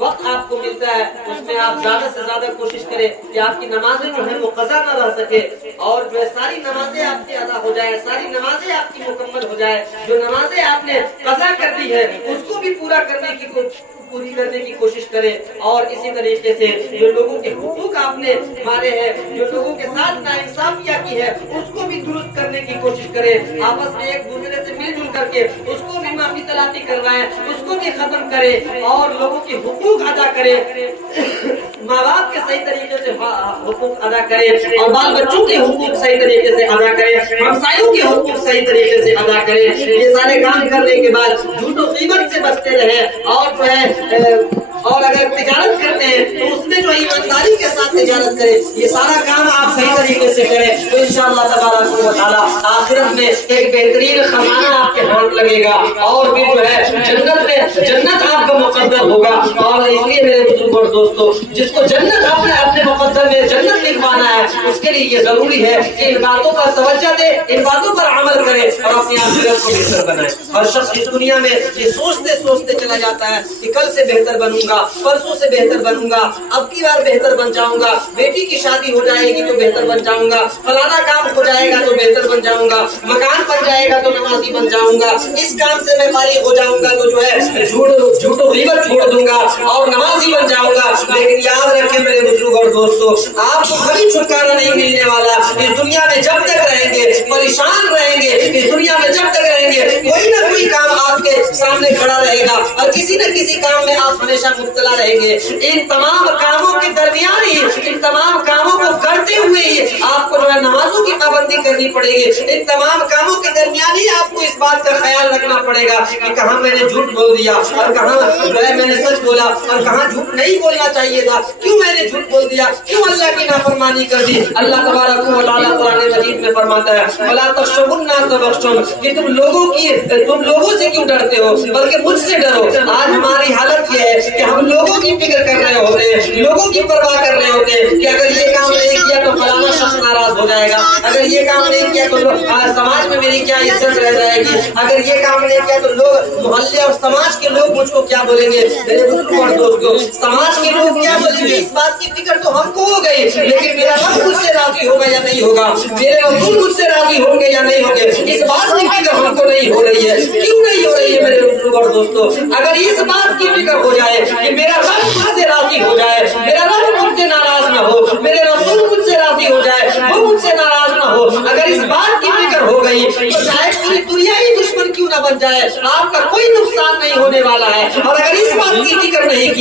وقت آپ کو ملتا ہے اس میں آپ زیادہ سے زیادہ کوشش کریں کہ آپ کی نمازیں جو ہیں وہ قضا نہ رہ سکے اور جو ہے ساری نمازیں آپ کی ادا ہو جائے، ساری نمازیں آپ کی مکمل ہو جائے۔ جو نمازیں آپ نے قضا کر دی ہے اس کو بھی پوری کرنے کی کوشش کریں، اور اسی طریقے سے جو لوگوں کے حقوق آپ نے مارے ہیں، جو لوگوں کے ساتھ ناانصافیاں کی ہے اس کو بھی درست کرنے کی کوشش کریں، آپس میں ایک دوسرے سے مل جل کر کے اس کو بھی معافی طلبی کروائیں، اس کو بھی ختم کریں اور لوگوں کے حقوق ادا کریں، ماں باپ کے صحیح طریقے سے حقوق ادا کریں اور بال بچوں کے حقوق صحیح طریقے سے ادا کریں، ہمسایوں کے حقوق صحیح طریقے سے ادا کریں۔ یہ سارے کام کرنے کے بعد جھوٹ و غیبت سے بچتے رہیں، اور جو ہے اور اگر تجارت کرتے ہیں تو اس میں جو ایمانداری کے ساتھ تجارت کریں۔ یہ سارا کام آپ صحیح طریقے سے کریں تو انشاءاللہ تبارک و تعالی آخرت میں ایک بہترین خزانہ آپ کے ہاتھ لگے گا، اور پھر جو ہے جنت آپ کا مقدر ہوگا۔ اور اس لیے میرے بزرگوں اور دوستوں، جس کو جنت اپنے مقدر میں جنت لکھوانا ہے اس کے لیے یہ ضروری ہے کہ ان باتوں پر توجہ دے، ان باتوں پر عمل کرے اور اپنی آخرت کو بہتر بنائے۔ ہر شخص اس دنیا میں یہ سوچتے چلا جاتا ہے کہ کل سے بہتر بنوں گا، پرسوں سے بہتر بنوں گا، اب کی بار بہتر بن جاؤں گا، بیٹی کی شادی ہو جائے گی تو بہتر بن جاؤں گا، فلانا کام ہو جائے گا تو بہتر بن جاؤں گا، مکان بن جائے گا تو نمازی بن جاؤں گا، اس کام سے میں فارغ ہو جاؤں گا تو جو ہے جھوٹ و غیبت چھوڑ دوں گا اور نمازی بن جاؤں گا۔ لیکن یاد رکھیں میرے بزرگ اور دوستو، آپ کو کبھی چھٹکارا نہیں ملنے والا۔ اس دنیا میں جب تک رہیں گے پریشان رہیں گے، اس دنیا میں جب تک رہیں گے کوئی نہ کوئی کام آپ کے سامنے کھڑا رہے گا اور کسی نہ کسی کام میں آپ ہمیشہ مبتلا رہیں گے۔ ان تمام کاموں کے درمیان ہی، ان تمام کاموں کو کرتے ہوئے ہی آپ کو جو ہے نمازوں کی پابندی کرنی پڑے گی۔ ان تمام کاموں کے درمیان ہی آپ کو اس بات کا خیال رکھنا پڑے گا کہ کہاں میں نے جھوٹ بول دیا اور کہاں جو ہے میں نے سچ بولا اور کہاں جھوٹ نہیں بولنا چاہیے تھا، کیوں میں نے جھوٹ بول دیا، کیوں اللہ کی نافرمانی کر دی۔ اللہ تبارک و تعالیٰ قرآن مجید میں فرماتا ہے وَلَا تَخْشَوُا النَّاسَ وَاخْشَوْنِ، کہ تم لوگوں سے کیوں ڈرتے ہو بلکہ مجھ سے ڈرو۔ آج ہماری حالت یہ ہے کہ ہم لوگوں کی فکر کر رہے ہوتے ہیں، لوگوں کی پرواہ کر رہے ہوتے ہیں کہ اگر یہ کام نہیں کیا تو فلانا شخص ناراض ہو جائے گا، اگر یہ کام نہیں کیا تو سماج میں میری کیا عزت رہ جائے گی، اگر یہ کام نہیں کیا تو لوگ محلے اور سماج کے لوگ مجھ کو کیا بولیں گے۔ میرے بزرگوں اور دوستوں، سماج کے لوگ کیا بولیں گے اس بات کی فکر تو ہم کو ہو گئی، لیکن میرا رب مجھ سے راضی ہوگا یا نہیں ہوگا، میرے رسول مجھ سے راضی ہوں گے یا نہیں ہوں گے، اس بات کی فکر ہم کو نہیں ہو رہی ہے۔ کیوں نہیں ہو رہی ہے میرے بزرگوں اور دوستوں؟ اگر اس بات کی فکر ہو جائے کہ میرا رب مجھ سے راضی ہو جائے، میرا رب مجھ سے ناراض نہ ہو، میرے رسول مجھ سے راضی ہو جائے، وہ مجھ سے ناراض نہ ہو، اگر اس بات کی فکر ہو گئی تو چاہے پوری دنیا ہی دشمن کیوں نہ بن جائے آپ کا کوئی نقصان نہیں ہونے والا ہے۔ اور اگر اس بات کی فکر نہیں کی